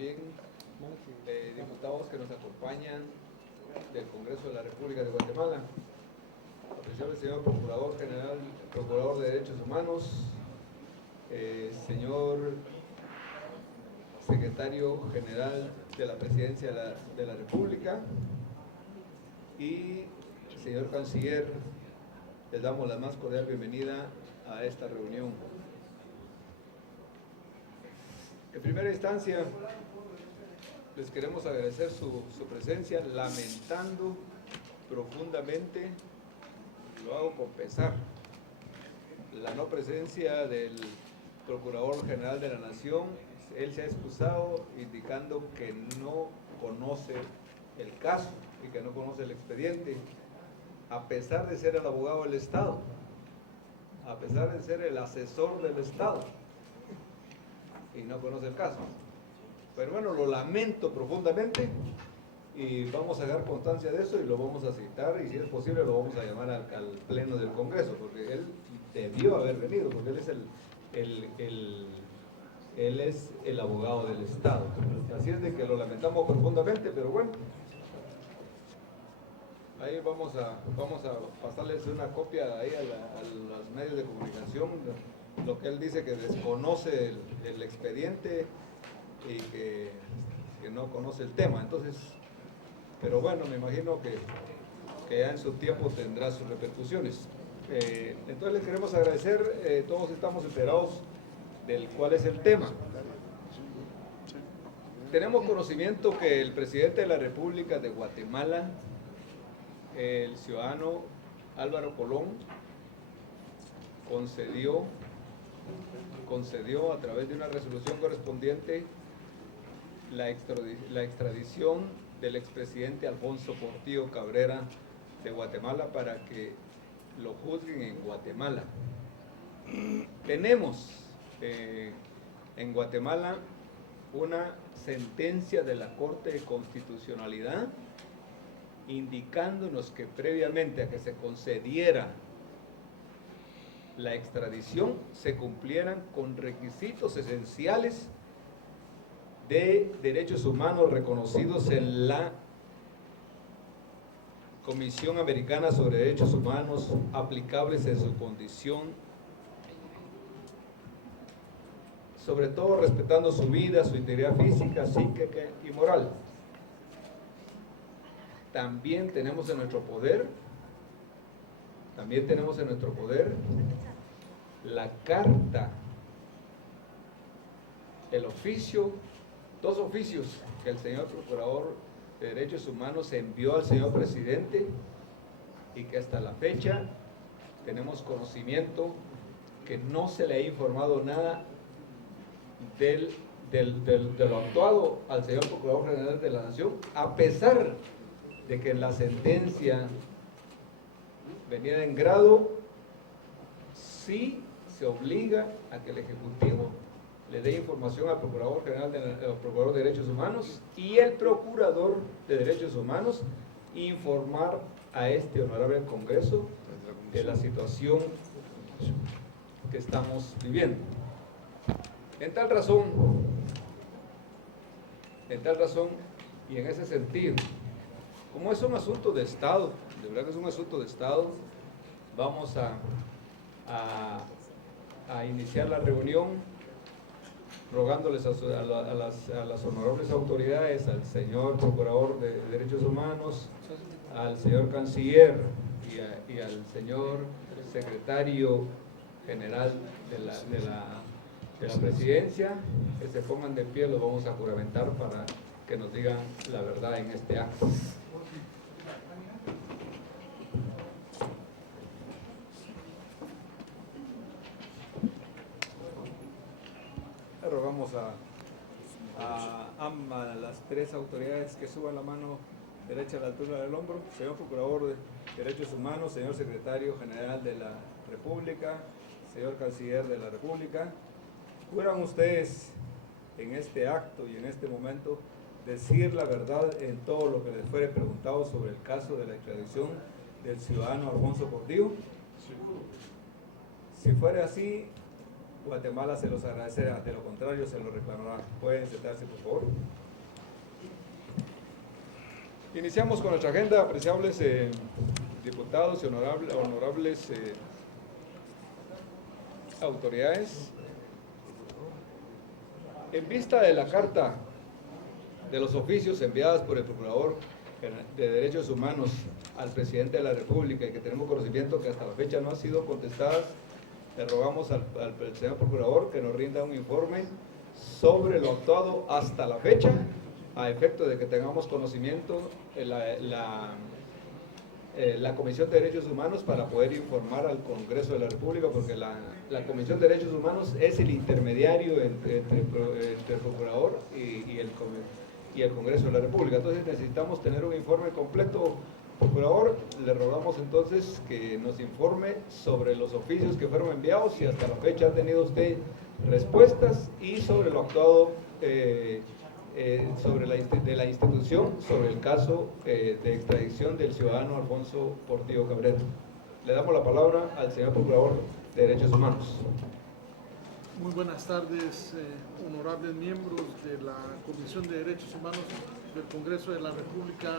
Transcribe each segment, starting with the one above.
también diputados que nos acompañan del Congreso de la República de Guatemala, apreciable señor Procurador General, Procurador de Derechos Humanos, señor Secretario General de la Presidencia de la República y señor Canciller, les damos la más cordial bienvenida a esta reunión. En primera instancia, les queremos agradecer su presencia, lamentando profundamente, lo hago con pesar, la no presencia del Procurador General de la Nación. Él se ha excusado indicando que no conoce el caso y que no conoce el expediente, a pesar de ser el abogado del Estado, a pesar de ser el asesor del Estado, y no conoce el caso. Pero bueno, lo lamento profundamente y vamos a dar constancia de eso y lo vamos a citar, y si es posible lo vamos a llamar al Pleno del Congreso, porque él debió haber venido, porque él es el abogado del Estado. Así es de que lo lamentamos profundamente, pero bueno, ahí vamos a pasarles una copia ahí a los medios de comunicación, lo que él dice, que desconoce el expediente y que no conoce el tema. Entonces, pero bueno, me imagino que ya en su tiempo tendrá sus repercusiones. Entonces les queremos agradecer, todos estamos enterados del cuál es el tema. Tenemos conocimiento que el presidente de la República de Guatemala, el ciudadano Álvaro Colón, concedió a través de una resolución correspondiente la extradición del expresidente Alfonso Portillo Cabrera de Guatemala para que lo juzguen en Guatemala. Tenemos en Guatemala una sentencia de la Corte de Constitucionalidad indicándonos que previamente a que se concediera la extradición se cumplieran con requisitos esenciales de derechos humanos reconocidos en la Comisión Americana sobre Derechos Humanos, aplicables en su condición, sobre todo respetando su vida, su integridad física, psíquica y moral. También tenemos en nuestro poder la carta, el oficio, dos oficios que el señor Procurador de Derechos Humanos envió al señor presidente y que hasta la fecha tenemos conocimiento que no se le ha informado nada de lo actuado al señor Procurador General de la Nación, a pesar de que en la sentencia venida en grado sí se obliga a que el Ejecutivo le dé información al Procurador General Procurador de Derechos Humanos y el Procurador de Derechos Humanos informar a este honorable Congreso de la situación que estamos viviendo. En tal razón y en ese sentido, como es un asunto de Estado, de verdad que es un asunto de Estado, vamos a iniciar la reunión rogándoles a las honorables autoridades, al señor Procurador de Derechos Humanos, al señor Canciller y al señor Secretario General de la Presidencia, que se pongan de pie. Los vamos a juramentar para que nos digan la verdad en este acto. Rogamos a las tres autoridades que suban la mano derecha a la altura del hombro. Señor Procurador de Derechos Humanos, señor Secretario General de la República, señor Canciller de la República, ¿juran ustedes en este acto y en este momento decir la verdad en todo lo que les fuere preguntado sobre el caso de la extradición del ciudadano Alfonso Portillo? Si fuera así, Guatemala se los agradecerá, de lo contrario se los reclamará. Pueden sentarse, por favor. Iniciamos con nuestra agenda, apreciables diputados y honorables autoridades. En vista de la carta de los oficios enviadas por el Procurador de Derechos Humanos al Presidente de la República y que tenemos conocimiento que hasta la fecha no han sido contestadas, le rogamos al señor Procurador que nos rinda un informe sobre lo actuado hasta la fecha, a efecto de que tengamos conocimiento la Comisión de Derechos Humanos para poder informar al Congreso de la República, porque la Comisión de Derechos Humanos es el intermediario entre el Procurador y el Congreso de la República. Entonces necesitamos tener un informe completo. Procurador, le rogamos entonces que nos informe sobre los oficios que fueron enviados, si hasta la fecha ha tenido usted respuestas, y sobre lo actuado de la institución sobre el caso de extradición del ciudadano Alfonso Portillo Cabrera. Le damos la palabra al señor Procurador de Derechos Humanos. Muy buenas tardes, honorables miembros de la Comisión de Derechos Humanos del Congreso de la República.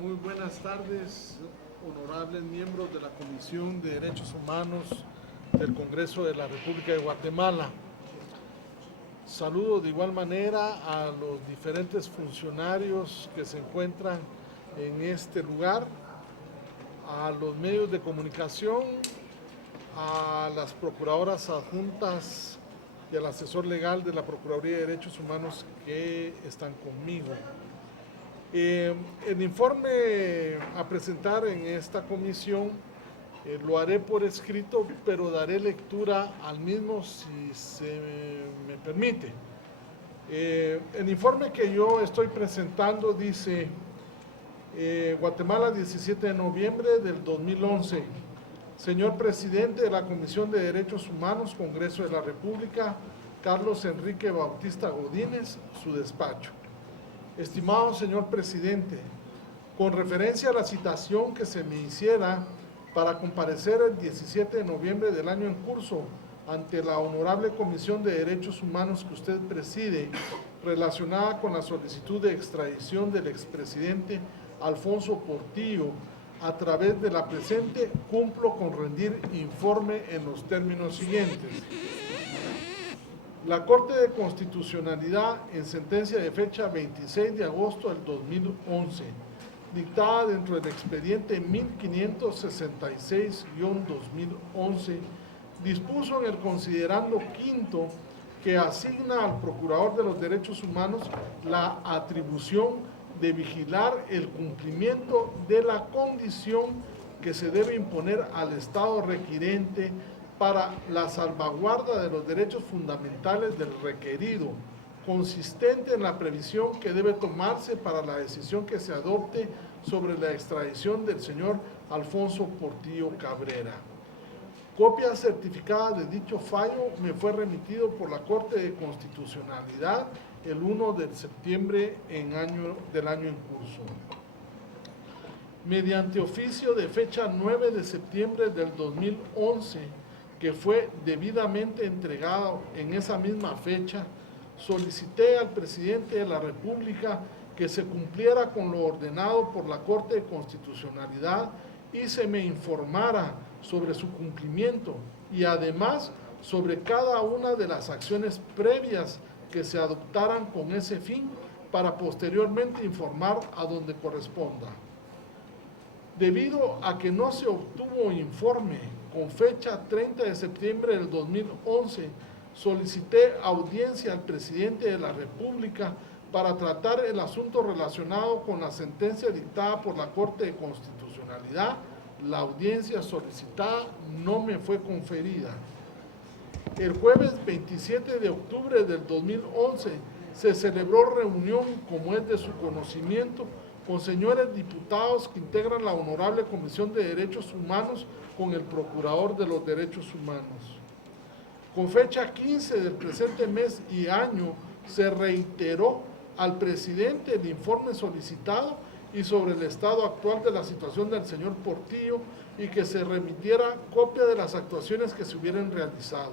Muy buenas tardes, honorables miembros de la Comisión de Derechos Humanos del Congreso de la República de Guatemala. Saludo de igual manera a los diferentes funcionarios que se encuentran en este lugar, a los medios de comunicación, a las procuradoras adjuntas y al asesor legal de la Procuraduría de Derechos Humanos que están conmigo. El informe a presentar en esta comisión lo haré por escrito, pero daré lectura al mismo si se me permite. El informe que yo estoy presentando dice: Guatemala, 17 de noviembre del 2011. Señor Presidente de la Comisión de Derechos Humanos, Congreso de la República, Carlos Enrique Bautista Godínez, su despacho. Estimado señor Presidente, con referencia a la citación que se me hiciera para comparecer el 17 de noviembre del año en curso ante la Honorable Comisión de Derechos Humanos que usted preside, relacionada con la solicitud de extradición del expresidente Alfonso Portillo, a través de la presente, cumplo con rendir informe en los términos siguientes. La Corte de Constitucionalidad, en sentencia de fecha 26 de agosto del 2011, dictada dentro del expediente 1566-2011, dispuso en el considerando quinto que asigna al Procurador de los Derechos Humanos la atribución de vigilar el cumplimiento de la condición que se debe imponer al Estado requirente para la salvaguarda de los derechos fundamentales del requerido, consistente en la previsión que debe tomarse para la decisión que se adopte sobre la extradición del señor Alfonso Portillo Cabrera. Copia certificada de dicho fallo me fue remitido por la Corte de Constitucionalidad el 1 de septiembre del año en curso. Mediante oficio de fecha 9 de septiembre del 2011, que fue debidamente entregado en esa misma fecha, solicité al presidente de la República que se cumpliera con lo ordenado por la Corte de Constitucionalidad y se me informara sobre su cumplimiento y además sobre cada una de las acciones previas que se adoptaran con ese fin para posteriormente informar a donde corresponda. Debido a que no se obtuvo informe con fecha 30 de septiembre del 2011, solicité audiencia al presidente de la República para tratar el asunto relacionado con la sentencia dictada por la Corte de Constitucionalidad. La audiencia solicitada no me fue conferida. El jueves 27 de octubre del 2011 se celebró reunión, como es de su conocimiento, con señores diputados que integran la Honorable Comisión de Derechos Humanos con el Procurador de los Derechos Humanos. Con fecha 15 del presente mes y año, se reiteró al presidente el informe solicitado y sobre el estado actual de la situación del señor Portillo y que se remitiera copia de las actuaciones que se hubieran realizado.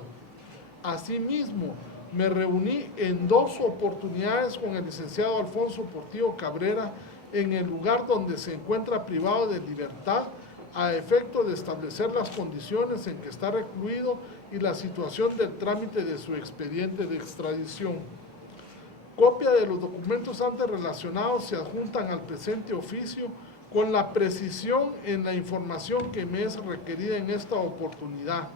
Asimismo, me reuní en 2 oportunidades con el licenciado Alfonso Portillo Cabrera en el lugar donde se encuentra privado de libertad a efecto de establecer las condiciones en que está recluido y la situación del trámite de su expediente de extradición. Copia de los documentos antes relacionados se adjuntan al presente oficio con la precisión en la información que me es requerida en esta oportunidad,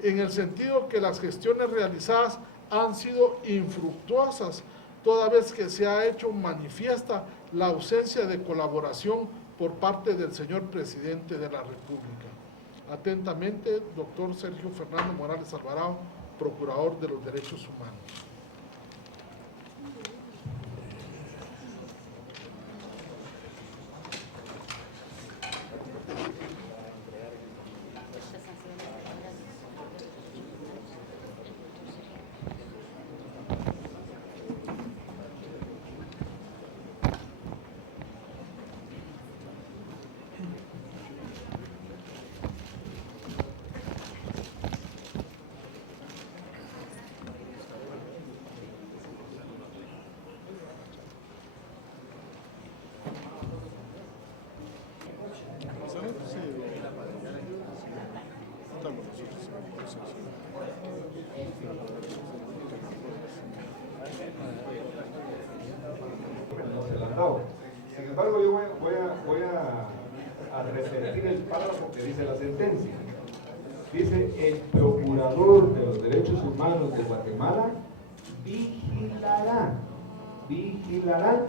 en el sentido que las gestiones realizadas han sido infructuosas, toda vez que se ha hecho manifiesta la ausencia de colaboración por parte del señor Presidente de la República. Atentamente, doctor Sergio Fernando Morales Alvarado, Procurador de los Derechos Humanos. Sin embargo, yo voy a repetir el párrafo que dice la sentencia. Dice: el Procurador de los Derechos Humanos de Guatemala vigilará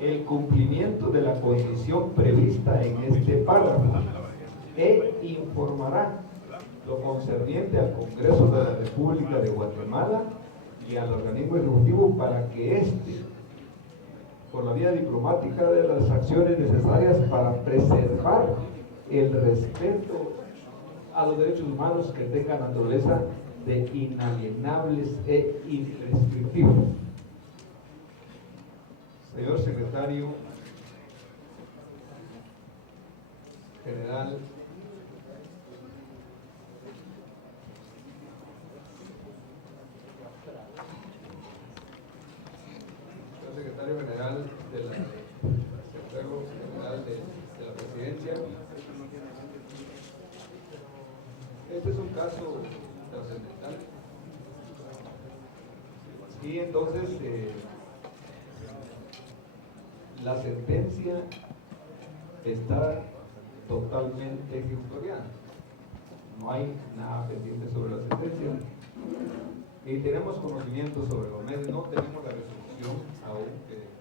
el cumplimiento de la condición prevista en este párrafo e informará lo concerniente al Congreso de la República de Guatemala y al organismo ejecutivo para que éste, por la vía diplomática, de las acciones necesarias para preservar el respeto a los derechos humanos que tengan naturaleza de inalienables e imprescriptibles. Señor Secretario General, Secretario General de la Presidencia, este es un caso trascendental y entonces la sentencia está totalmente ejecutoriada, no hay nada pendiente sobre la sentencia y tenemos conocimiento sobre los medios, no tenemos la resolución aún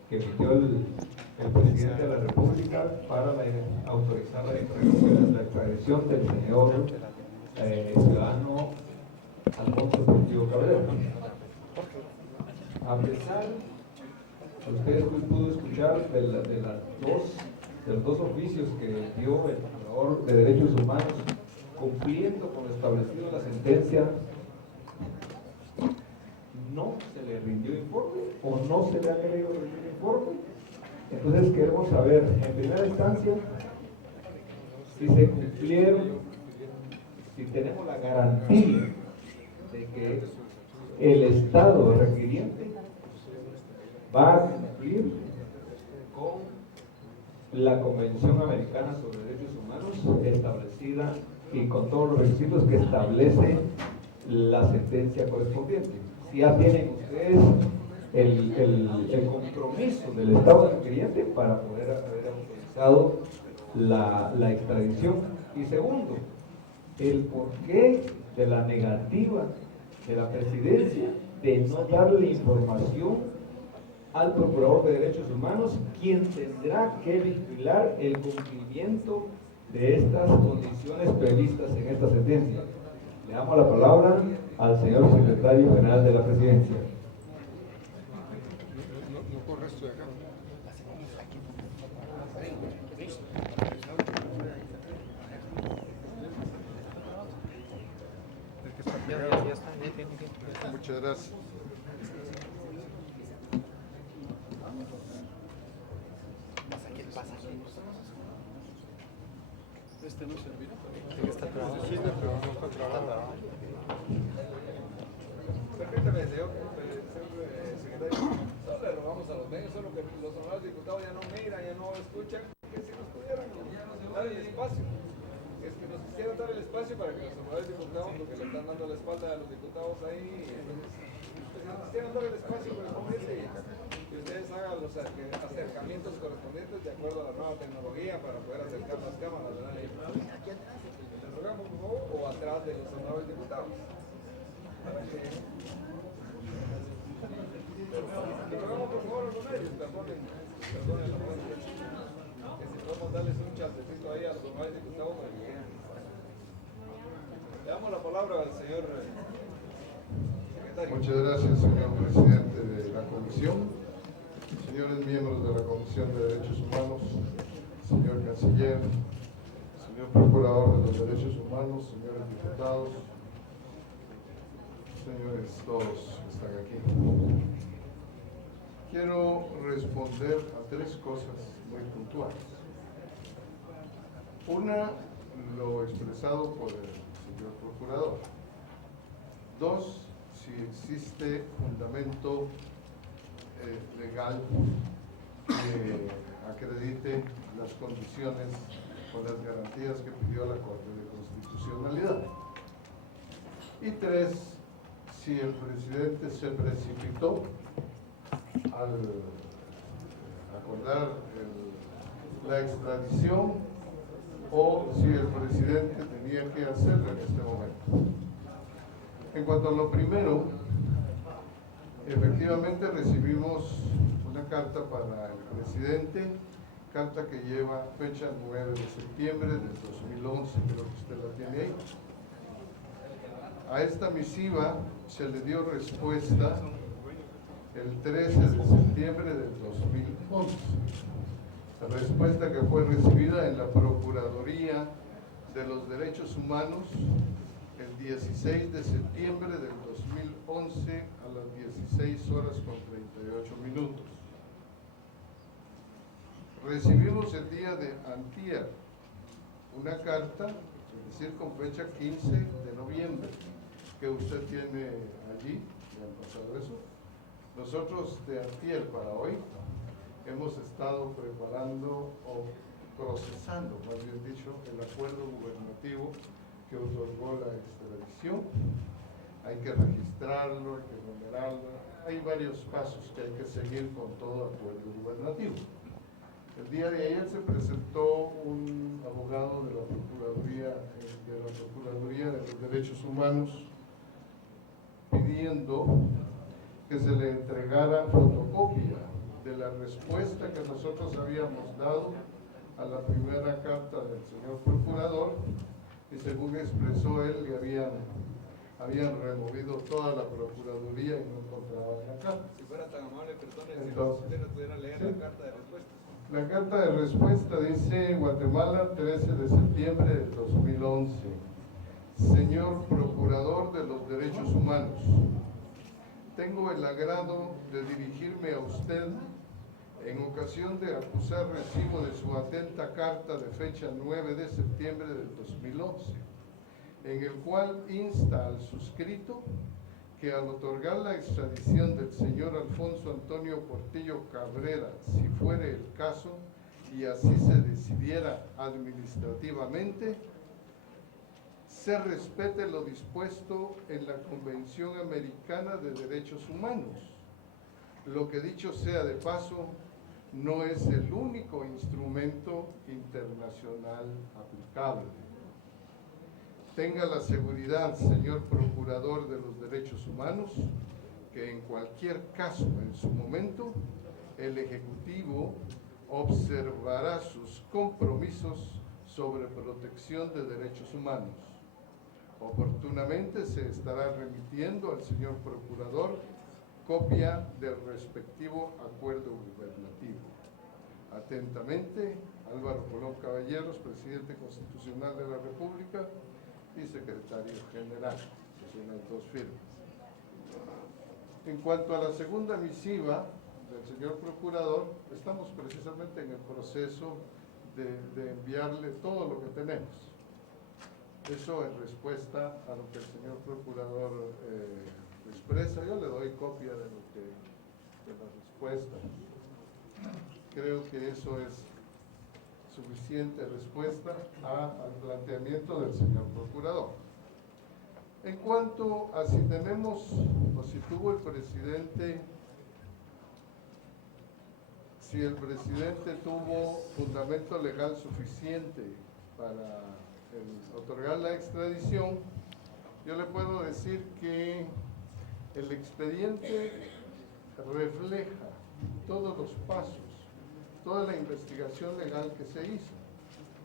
que emitió el Presidente de la República para autorizar la extradición del señor ciudadano Alfonso Portillo Cabrera. A pesar, usted pudo escuchar de los dos oficios que dio el Procurador de Derechos Humanos, cumpliendo con lo establecido en la sentencia, no se le rindió informe o no se le ha querido rendir informe. Entonces queremos saber, en primera instancia, si se cumplieron, si tenemos la garantía de que el Estado requiriente va a cumplir con la Convención Americana sobre Derechos Humanos establecida y con todos los requisitos que establece la sentencia correspondiente. Si ya tienen ustedes el compromiso del Estado requiriente para poder haber autorizado la extradición. Y segundo, el porqué de la negativa de la Presidencia de no darle información al Procurador de Derechos Humanos, quien tendrá que vigilar el cumplimiento de estas condiciones previstas en esta sentencia. Le damos la palabra al señor Secretario General de la Presidencia. Muchas gracias. Permítame, señor secretario. Solo le rogamos a los medios, solo que los honorables diputados ya no miran, ya no escuchan, que si nos pudieran dar el espacio. Es que nos quisieran dar el espacio para que los honorables diputados, porque le están dando la espalda a los diputados ahí, entonces, pues, si nos quisieran dar el espacio correspondiente y ustedes hagan los acercamientos correspondientes de acuerdo a la nueva tecnología para poder acercar las cámaras, ¿verdad? Les rogamos, por favor, o atrás de los honorables diputados. Le rogamos, por favor, a los medios, perdonen la molestia. Que si podemos darles un chancecito ahí a los honorables diputados, le damos la palabra al señor secretario. Muchas gracias, señor presidente de la comisión, señores miembros de la Comisión de Derechos Humanos, señor canciller, señor procurador de los derechos humanos, señores diputados, señores todos que están aquí. Quiero responder a tres cosas muy puntuales. Una, lo expresado por el señor procurador. Dos, si existe fundamento legal que acredite las condiciones o las garantías que pidió la Corte de Constitucionalidad. Y tres, si el presidente se precipitó al acordar la extradición o si el presidente tenía que hacerlo en este momento. En cuanto a lo primero, efectivamente recibimos una carta para el presidente, carta que lleva fecha 9 de septiembre del 2011, creo que usted la tiene ahí. A esta misiva se le dio respuesta el 13 de septiembre del 2011. La respuesta que fue recibida en la Procuraduría de los Derechos Humanos el 16 de septiembre del 2011 a las 16 horas con 38 minutos. Recibimos el día de antier una carta, es decir, con fecha 15 de noviembre, que usted tiene allí, ¿le han pasado eso? Nosotros de antier para hoy hemos estado preparando o procesando, más bien dicho, el acuerdo gubernativo que otorgó la extradición. Hay que registrarlo, hay que numerarlo, hay varios pasos que hay que seguir con todo acuerdo gubernativo. El día de ayer se presentó un abogado de la Procuraduría de los Derechos Humanos pidiendo que se le entregara fotocopia de la respuesta que nosotros habíamos dado a la primera carta del señor procurador, y según expresó él, le habían removido toda la procuraduría y no encontraban la carta. Si fuera tan amable, perdone, Entonces, si usted nos pudiera leer la carta de respuesta. La carta de respuesta dice: Guatemala, 13 de septiembre de 2011. Señor Procurador de los Derechos Humanos, tengo el agrado de dirigirme a usted en ocasión de acusar recibo de su atenta carta de fecha 9 de septiembre del 2011, en el cual insta al suscrito que al otorgar la extradición del señor Alfonso Antonio Portillo Cabrera, si fuere el caso, y así se decidiera administrativamente, se respete lo dispuesto en la Convención Americana de Derechos Humanos. Lo que dicho sea de paso, no es el único instrumento internacional aplicable. Tenga la seguridad, señor Procurador de los Derechos Humanos, que en cualquier caso, en su momento, el Ejecutivo observará sus compromisos sobre protección de derechos humanos. Oportunamente se estará remitiendo al señor Procurador copia del respectivo acuerdo gubernativo. Atentamente, Álvaro Colón Caballeros, Presidente Constitucional de la República y Secretario General, que son las dos firmas. En cuanto a la segunda misiva del señor Procurador, estamos precisamente en el proceso de enviarle todo lo que tenemos. Eso en respuesta a lo que el señor procurador expresa. Yo le doy copia de la respuesta. Creo que eso es suficiente respuesta al planteamiento del señor procurador. En cuanto a si tenemos o si tuvo el presidente, si el presidente tuvo fundamento legal suficiente para otorgar la extradición, yo le puedo decir que el expediente refleja todos los pasos, toda la investigación legal que se hizo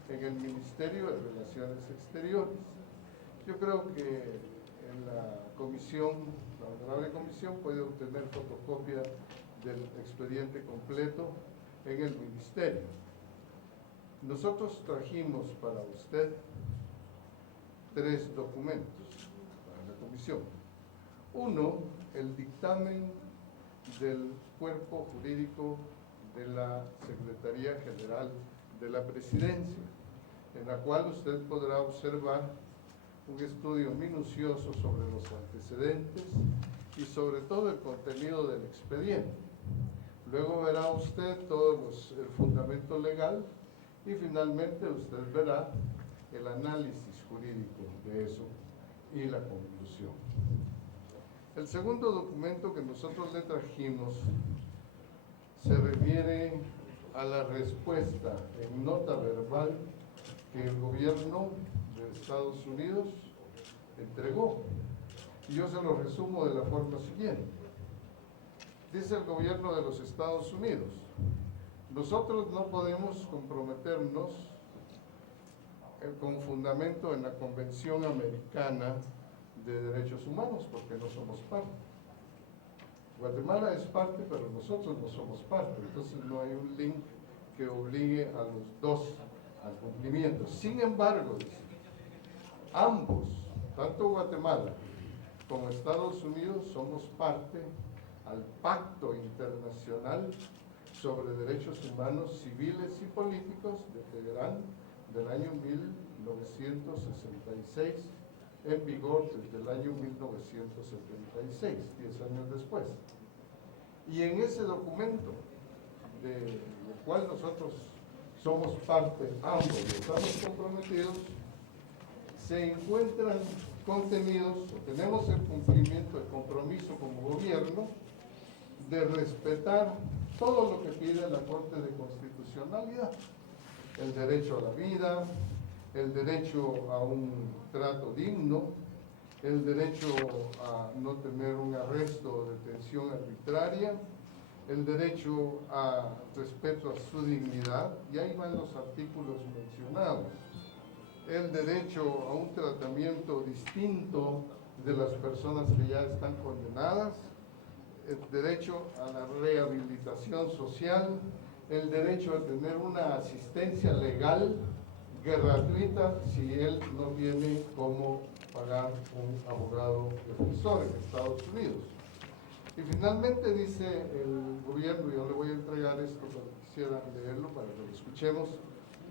en el Ministerio de Relaciones Exteriores. Yo creo que en la comisión, la honorable comisión, puede obtener fotocopia del expediente completo en el ministerio. Nosotros trajimos para usted 3 documentos para la comisión. Uno, el dictamen del cuerpo jurídico de la Secretaría General de la Presidencia, en la cual usted podrá observar un estudio minucioso sobre los antecedentes y sobre todo el contenido del expediente. Luego verá usted el fundamento legal y finalmente usted verá el análisis jurídico de eso y la conclusión. El segundo documento que nosotros le trajimos se refiere a la respuesta en nota verbal que el gobierno de Estados Unidos entregó. Y yo se lo resumo de la forma siguiente. Dice el gobierno de los Estados Unidos: nosotros no podemos comprometernos con fundamento en la Convención Americana de Derechos Humanos porque no somos parte. Guatemala es parte, pero nosotros no somos parte, entonces no hay un link que obligue a los dos al cumplimiento. Sin embargo, dice, ambos, tanto Guatemala como Estados Unidos, somos parte al Pacto Internacional sobre Derechos Humanos Civiles y Políticos de Teherán del año 1966, en vigor desde el año 1976, 10 años después. Y en ese documento, del cual nosotros somos parte, ambos estamos comprometidos, se encuentran contenidos, o tenemos el cumplimiento, el compromiso como gobierno de respetar todo lo que pide la Corte de Constitucionalidad: el derecho a la vida, el derecho a un trato digno, el derecho a no tener un arresto o detención arbitraria, el derecho a respeto a su dignidad, y ahí van los artículos mencionados, el derecho a un tratamiento distinto de las personas que ya están condenadas, el derecho a la rehabilitación social, el derecho a tener una asistencia legal gratuita si él no tiene cómo pagar un abogado defensor en Estados Unidos. Y finalmente dice el gobierno, yo le voy a entregar esto, pero quisiera leerlo para que lo escuchemos,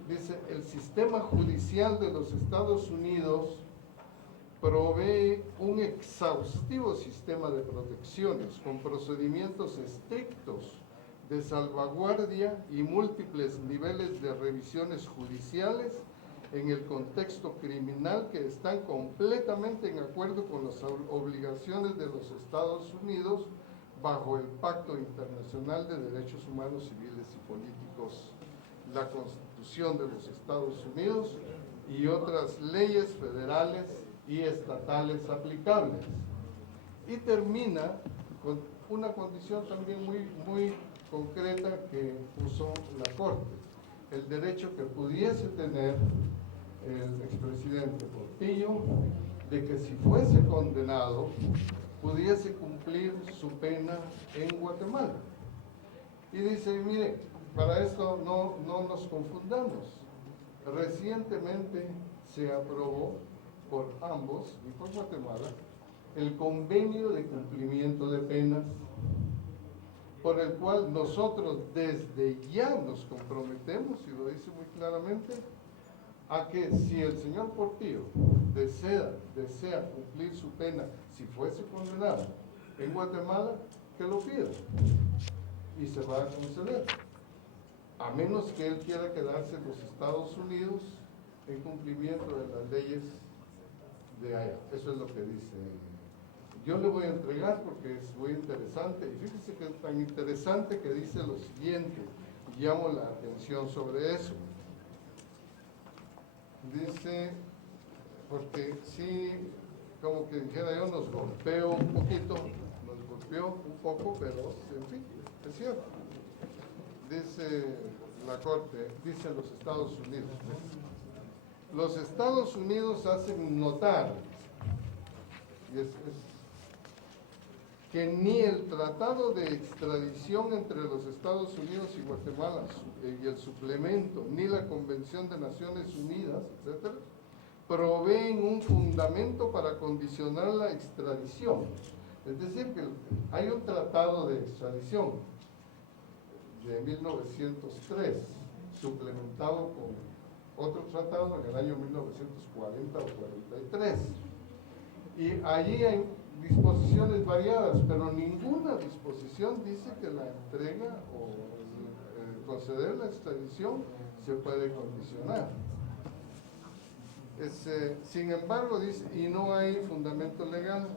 dice: el sistema judicial de los Estados Unidos provee un exhaustivo sistema de protecciones con procedimientos estrictos de salvaguardia y múltiples niveles de revisiones judiciales en el contexto criminal que están completamente en acuerdo con las obligaciones de los Estados Unidos bajo el Pacto Internacional de Derechos Humanos Civiles y Políticos, la Constitución de los Estados Unidos y otras leyes federales y estatales aplicables. Y termina con una condición también muy concreta que puso la Corte: el derecho que pudiese tener el expresidente Portillo de que si fuese condenado pudiese cumplir su pena en Guatemala. Y dice, mire, para esto no nos confundamos. Recientemente se aprobó por ambos y por Guatemala el convenio de cumplimiento de penas, por el cual nosotros desde ya nos comprometemos, y lo dice muy claramente, a que si el señor Portillo desea cumplir su pena, si fuese condenado en Guatemala, que lo pida y se va a conceder, a menos que él quiera quedarse en los Estados Unidos en cumplimiento de las leyes de allá. Eso es lo que dice. Yo le voy a entregar porque es muy interesante, y fíjese que es tan interesante que dice lo siguiente, y llamo la atención sobre eso. Dice, porque sí, como que dijera yo, nos golpeó un poquito, nos golpeó un poco, pero en fin, es cierto. Dice la Corte, dice los Estados Unidos. Los Estados Unidos hacen notar, que ni el tratado de extradición entre los Estados Unidos y Guatemala y el suplemento, ni la Convención de Naciones Unidas, etcétera, proveen un fundamento para condicionar la extradición. Es decir, que hay un tratado de extradición de 1903, suplementado con otro tratado en el año 1940 o 43. Y allí hay disposiciones variadas, pero ninguna disposición dice que la entrega o conceder la extradición se puede condicionar. Sin embargo, dice, y no hay fundamento legal,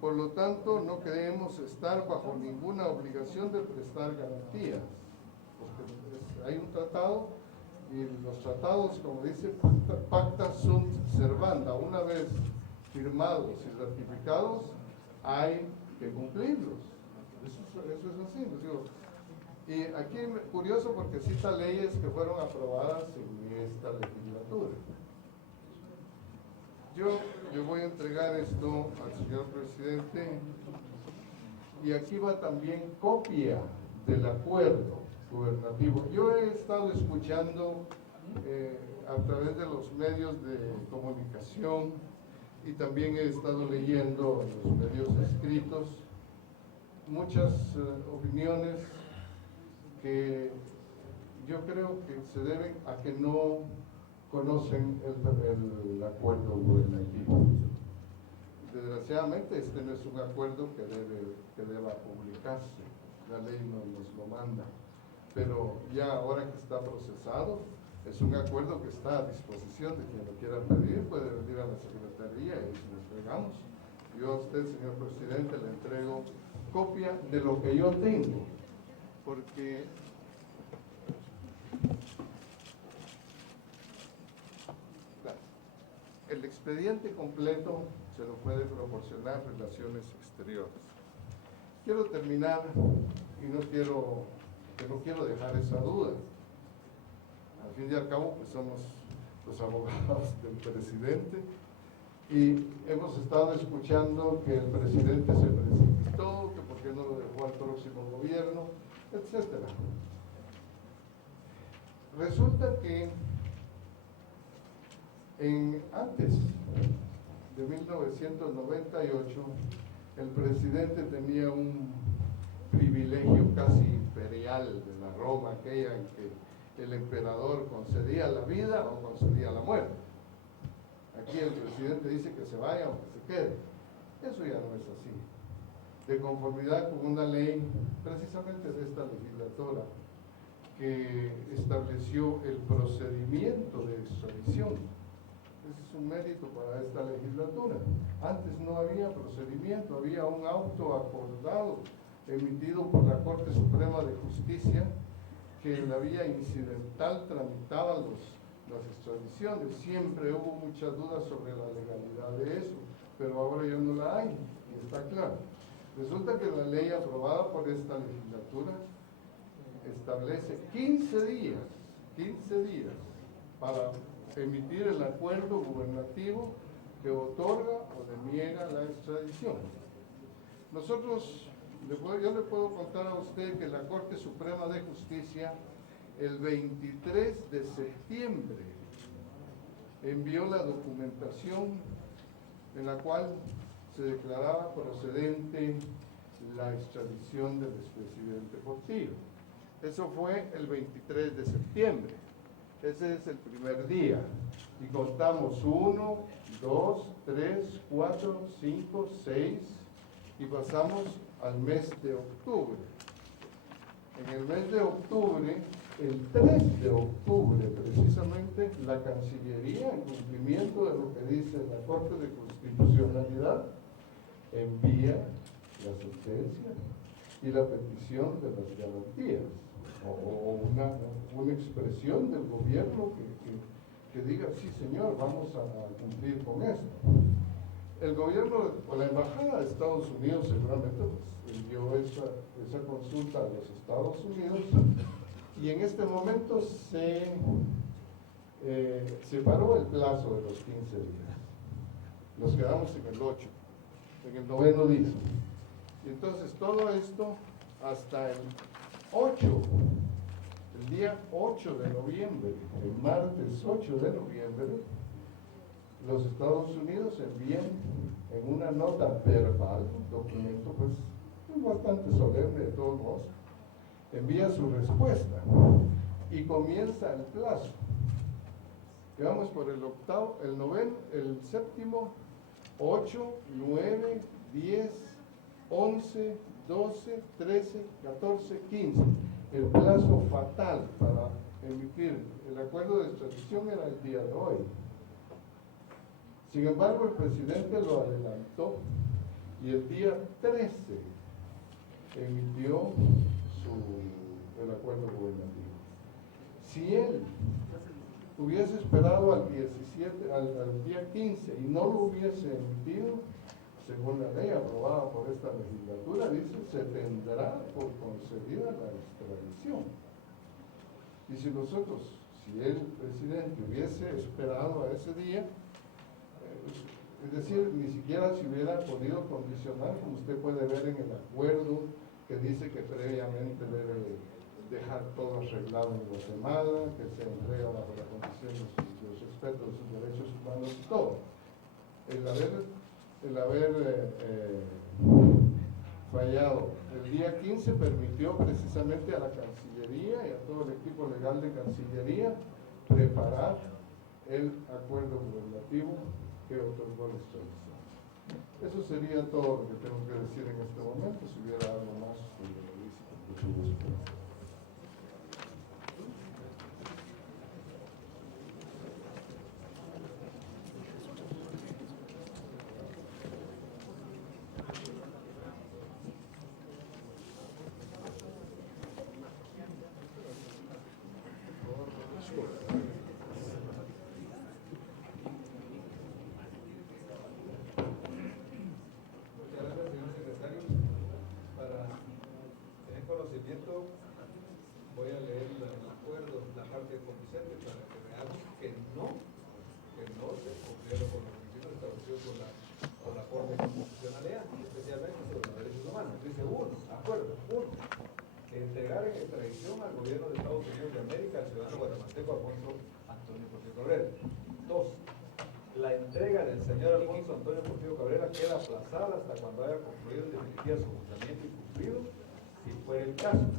por lo tanto no creemos estar bajo ninguna obligación de prestar garantías, porque hay un tratado, y los tratados, como dice, pacta sunt servanda, una vez firmados y ratificados, hay que cumplirlos. Eso es así, les digo. Y aquí curioso porque cita leyes que fueron aprobadas en esta legislatura. Yo le voy a entregar esto al señor presidente, y aquí va también copia del acuerdo gubernativo. Yo he estado escuchando a través de los medios de comunicación, y también he estado leyendo en los medios escritos muchas opiniones que yo creo que se deben a que no conocen el acuerdo gubernativo. Desgraciadamente este no es un acuerdo que deba publicarse, la ley nos lo manda, pero ya ahora que está procesado, es un acuerdo que está a disposición de quien lo quiera pedir, puede venir a la Secretaría y se lo entregamos. Yo a usted, señor presidente, le entrego copia de lo que yo tengo, porque el expediente completo se lo puede proporcionar Relaciones Exteriores. Quiero terminar, y no quiero dejar esa duda. Al fin y al cabo, pues somos los abogados del presidente, y hemos estado escuchando que el presidente se precipitó, que por qué no lo dejó al próximo gobierno, etcétera. Resulta que antes de 1998, el presidente tenía un privilegio casi imperial de la Roma, aquella en que el emperador concedía la vida o concedía la muerte. Aquí el presidente dice que se vaya o que se quede. Eso ya no es así. De conformidad con una ley, precisamente de esta legislatura, que estableció el procedimiento de extradición. Ese es un mérito para esta legislatura. Antes no había procedimiento, había un auto acordado emitido por la Corte Suprema de Justicia que en la vía incidental tramitaba las extradiciones. Siempre hubo muchas dudas sobre la legalidad de eso, pero ahora ya no la hay, y está claro. Resulta que la ley aprobada por esta legislatura establece 15 días para emitir el acuerdo gubernativo que otorga o deniega la extradición. Yo le puedo contar a usted que la Corte Suprema de Justicia el 23 de septiembre envió la documentación en la cual se declaraba procedente la extradición del expresidente Portillo. Eso fue el 23 de septiembre. Ese es el primer día. Y contamos 1, 2, 3, 4, 5, 6 y pasamos al mes de octubre. En el mes de octubre, el 3 de octubre precisamente, la Cancillería, en cumplimiento de lo que dice la Corte de Constitucionalidad, envía la sentencia y la petición de las garantías, o una expresión del gobierno que diga, sí señor, vamos a cumplir con esto. El gobierno o la embajada de Estados Unidos seguramente pues, envió esa consulta a los Estados Unidos, y en este momento se paró el plazo de los 15 días. Nos quedamos en el 8, en el 9º día. Y entonces todo esto hasta el 8, el día 8 de noviembre, el martes 8 de noviembre, los Estados Unidos envían en una nota verbal, un documento pues bastante solemne de todos modos, envía su respuesta y comienza el plazo. Quedamos por el octavo, el noveno, el séptimo, 8, 9, 10, 11, 12, 13, 14, 15. El plazo fatal para emitir el acuerdo de extradición era el día de hoy. Sin embargo, el presidente lo adelantó y el día 13 emitió el acuerdo gubernativo. Si él hubiese esperado al 17, al día 15 y no lo hubiese emitido, según la ley aprobada por esta legislatura, dice, se tendrá por concedida la extradición. Y si el presidente hubiese esperado a ese día, es decir, ni siquiera se hubiera podido condicionar, como usted puede ver en el acuerdo, que dice que previamente debe dejar todo arreglado en Guatemala, que se entrega bajo la condición de respeto de sus derechos humanos y todo. El haber fallado el día 15 permitió precisamente a la Cancillería y a todo el equipo legal de Cancillería preparar el acuerdo gubernativo que otorgó la extradición. Eso sería todo lo que tengo que decir en este momento. Si hubiera algo más, pues me lo dice con mucho gusto. Voy a leer el acuerdo, la parte conducente, para que veamos que no se cumplieron con los principios establecidos por la Corte Constitucionalidad, especialmente sobre los derechos humanos. Dice acuerdo 1, entregar en extradición al gobierno de Estados Unidos de América al ciudadano guatemalteco Alfonso Antonio Portillo Cabrera. 2, la entrega del señor Alfonso Antonio Portillo Cabrera queda aplazada hasta cuando haya concluido en definitiva su juzgamiento y cumplido, si fuera el caso,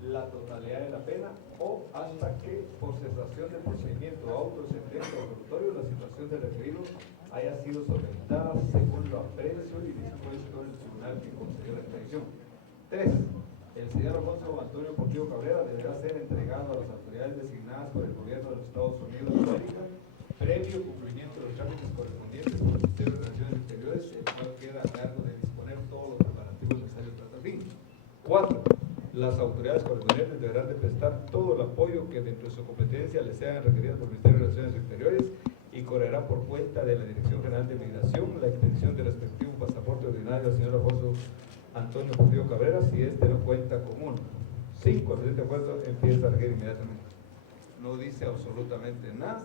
la totalidad de la pena o hasta que, por cesación del procedimiento, auto, sentencia o absolutorio, la situación del referido haya sido solventada según lo aprecio y dispuesto en el tribunal que concedió la extradición. 3. El señor Alfonso Antonio Portillo Cabrera deberá ser entregado a las autoridades designadas por el gobierno de los Estados Unidos de América, previo cumplimiento de los trámites correspondientes por el Ministerio de Relaciones Exteriores, el cual queda a cargo de disponer todos los preparativos necesarios para tal fin. 4. Las autoridades correspondientes deberán de prestar todo el apoyo que dentro de su competencia les sean requeridas por el Ministerio de Relaciones Exteriores y correrá por cuenta de la Dirección General de Migración la expedición del respectivo pasaporte ordinario al señor Alfonso Antonio Portillo Cabrera si éste no cuenta con uno. 5. El presente acuerdo empieza a regir inmediatamente. No dice absolutamente nada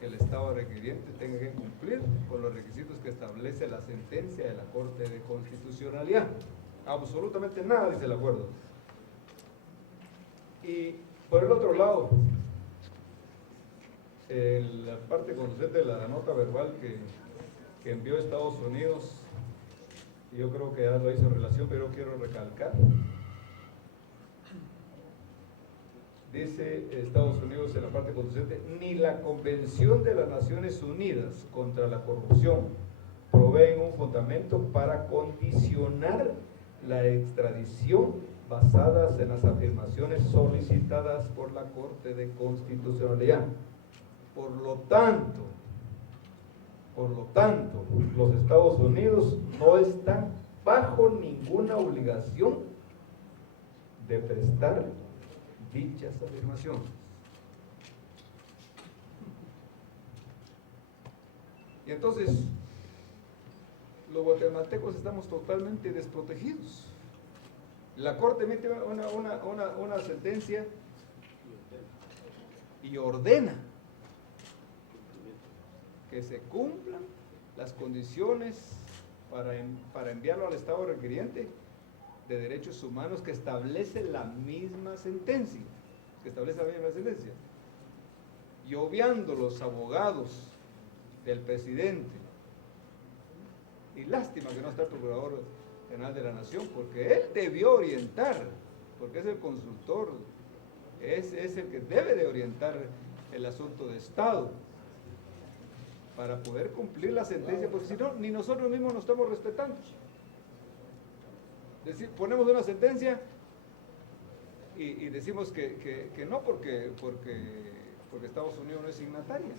que el Estado requiriente tenga que cumplir con los requisitos que establece la sentencia de la Corte de Constitucionalidad. Absolutamente nada dice el acuerdo. Y por el otro lado, la parte conducente de la nota verbal que envió Estados Unidos, yo creo que ya lo hizo en relación, pero quiero recalcar dice Estados Unidos en la parte constitucional, ni la Convención de las Naciones Unidas contra la Corrupción proveen un fundamento para condicionar la extradición basadas en las afirmaciones solicitadas por la Corte de Constitucionalidad. Por lo tanto, los Estados Unidos no están bajo ninguna obligación de prestar dichas afirmaciones. Y entonces, los guatemaltecos estamos totalmente desprotegidos. La Corte emite una sentencia y ordena que se cumplan las condiciones para enviarlo al Estado requiriente de Derechos Humanos que establece la misma sentencia, y obviando los abogados del presidente, y lástima que no está el Procurador General de la Nación, porque él debió orientar, porque es el consultor, es el que debe de orientar el asunto de Estado, para poder cumplir la sentencia, porque si no, ni nosotros mismos nos estamos respetando. Ponemos una sentencia y decimos que no, porque Estados Unidos no es signataria.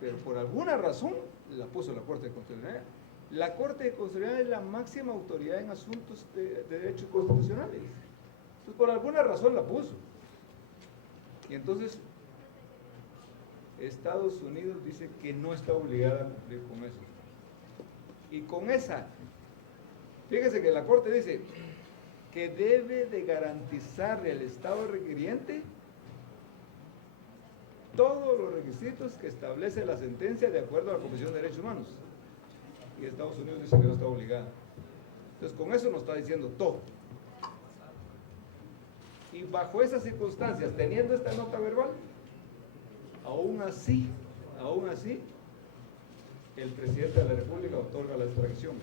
Pero por alguna razón la puso la Corte de Constitucionalidad. La Corte de Constitucionalidad es la máxima autoridad en asuntos de derechos constitucionales. Entonces, por alguna razón la puso. Y entonces, Estados Unidos dice que no está obligada a cumplir con eso. Y con esa, fíjese que la Corte dice que debe de garantizarle al Estado requiriente todos los requisitos que establece la sentencia de acuerdo a la Convención de Derechos Humanos. Y Estados Unidos dice que no está obligada. Entonces, con eso nos está diciendo todo. Y bajo esas circunstancias, teniendo esta nota verbal, aún así, el presidente de la República otorga la extradición.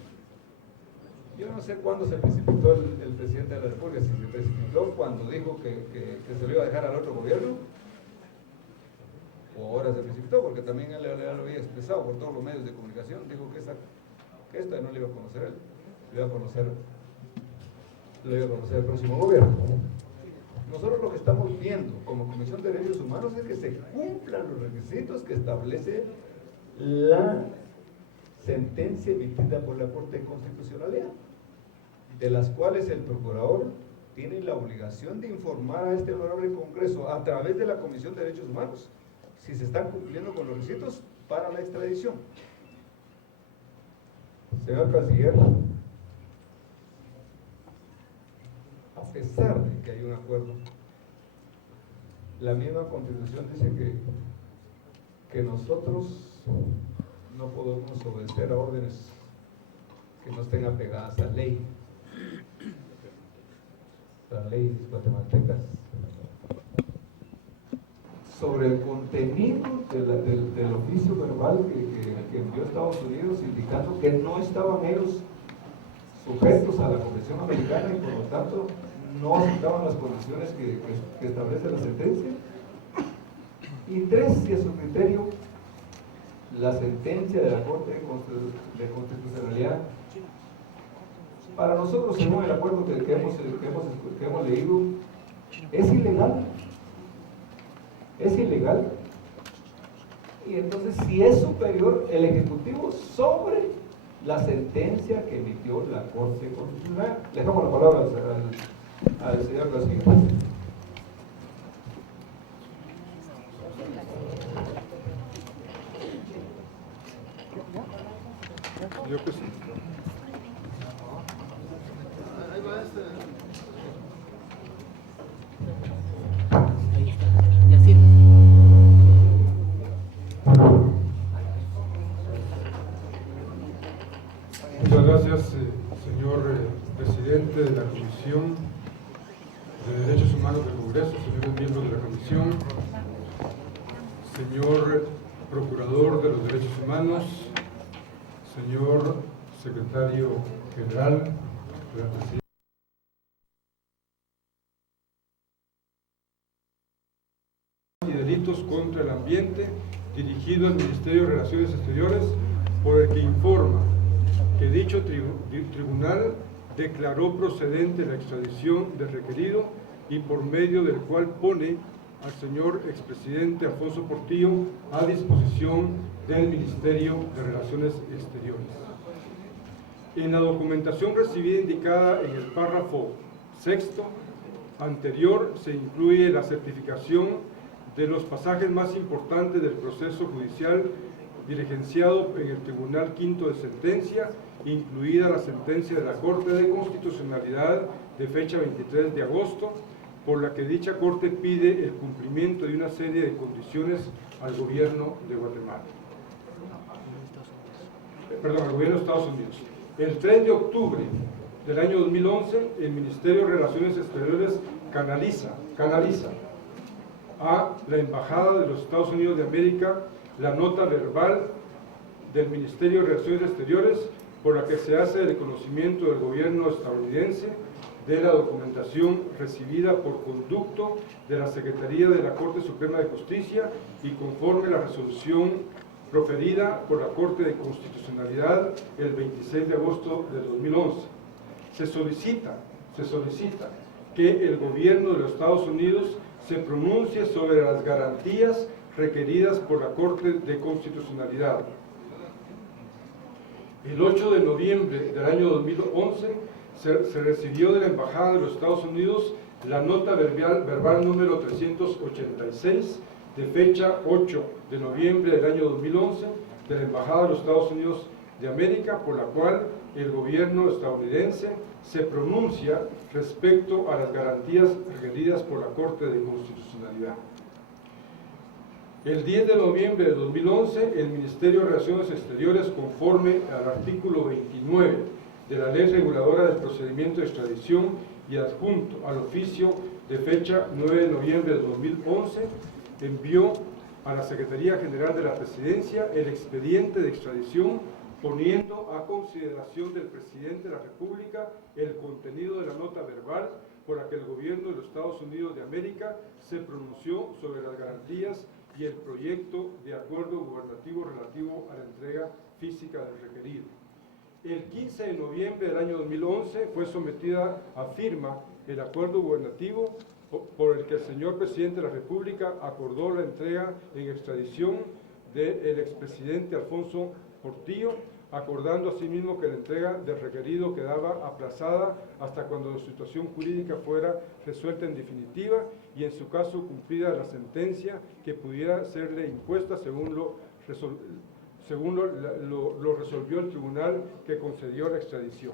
Yo no sé cuándo se precipitó el presidente de la República, si se precipitó cuando dijo que se lo iba a dejar al otro gobierno, o ahora se precipitó, porque también él lo había expresado por todos los medios de comunicación, dijo que esta no le iba a conocer él, lo iba a conocer el próximo gobierno. Nosotros lo que estamos viendo como Comisión de Derechos Humanos es que se cumplan los requisitos que establece la sentencia emitida por la Corte de Constitucionalidad, de las cuales el Procurador tiene la obligación de informar a este honorable Congreso a través de la Comisión de Derechos Humanos si se están cumpliendo con los requisitos para la extradición. Señor Canciller, a pesar de que hay un acuerdo, la misma Constitución dice que nosotros no podemos obedecer a órdenes que no estén apegadas a ley, las leyes guatemaltecas. Sobre el contenido del oficio verbal que envió Estados Unidos, indicando que no estaban ellos sujetos a la Convención Americana y por lo tanto no aceptaban las condiciones que establece la sentencia. Y tres, si a su criterio, la sentencia de la Corte de Constitucionalidad, para nosotros, según el acuerdo que hemos leído, es ilegal. Es ilegal. Y entonces, si es superior el Ejecutivo sobre la sentencia que emitió la Corte Constitucional. Le damos la palabra al señor García. Señor presidente. Ahí va Muchas gracias, señor presidente de la Comisión de Derechos Humanos del Congreso, señores miembros de la Comisión, señor Procurador de los Derechos Humanos, señor Secretario General de la Presidencia. Delitos contra el Ambiente, dirigido al Ministerio de Relaciones Exteriores, por el que informa que dicho tribunal declaró procedente la extradición del requerido y por medio del cual pone al señor expresidente Alfonso Portillo a disposición del Ministerio de Relaciones Exteriores. En la documentación recibida indicada en el párrafo sexto anterior se incluye la certificación de los pasajes más importantes del proceso judicial diligenciado en el Tribunal Quinto de Sentencia, incluida la sentencia de la Corte de Constitucionalidad de fecha 23 de agosto, por la que dicha Corte pide el cumplimiento de una serie de condiciones al gobierno de Guatemala. Al gobierno de Estados Unidos. El 3 de octubre del año 2011, el Ministerio de Relaciones Exteriores canaliza a la Embajada de los Estados Unidos de América la nota verbal del Ministerio de Relaciones Exteriores por la que se hace el reconocimiento del gobierno estadounidense de la documentación recibida por conducto de la Secretaría de la Corte Suprema de Justicia y conforme a la resolución proferida por la Corte de Constitucionalidad el 26 de agosto de 2011. Se solicita que el gobierno de los Estados Unidos se pronuncie sobre las garantías requeridas por la Corte de Constitucionalidad. El 8 de noviembre del año 2011 se recibió de la Embajada de los Estados Unidos la nota verbal número 386 de fecha 8 de noviembre del año 2011 de la Embajada de los Estados Unidos de América, por la cual el gobierno estadounidense se pronuncia respecto a las garantías requeridas por la Corte de Constitucionalidad. El 10 de noviembre de 2011, el Ministerio de Relaciones Exteriores, conforme al artículo 29 de la Ley Reguladora del Procedimiento de Extradición y adjunto al oficio de fecha 9 de noviembre de 2011, envió a la Secretaría General de la Presidencia el expediente de extradición, poniendo a consideración del Presidente de la República el contenido de la nota verbal por la que el gobierno de los Estados Unidos de América se pronunció sobre las garantías y el proyecto de acuerdo gubernativo relativo a la entrega física del requerido. El 15 de noviembre del año 2011 fue sometida a firma el acuerdo gubernativo por el que el señor Presidente de la República acordó la entrega en extradición del expresidente Alfonso Portillo, acordando asimismo que la entrega del requerido quedaba aplazada hasta cuando la situación jurídica fuera resuelta en definitiva y en su caso cumplida la sentencia que pudiera serle impuesta según lo resolvió el tribunal que concedió la extradición.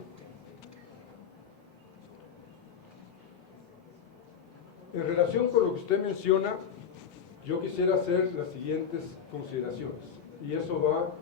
En relación con lo que usted menciona, yo quisiera hacer las siguientes consideraciones, y eso va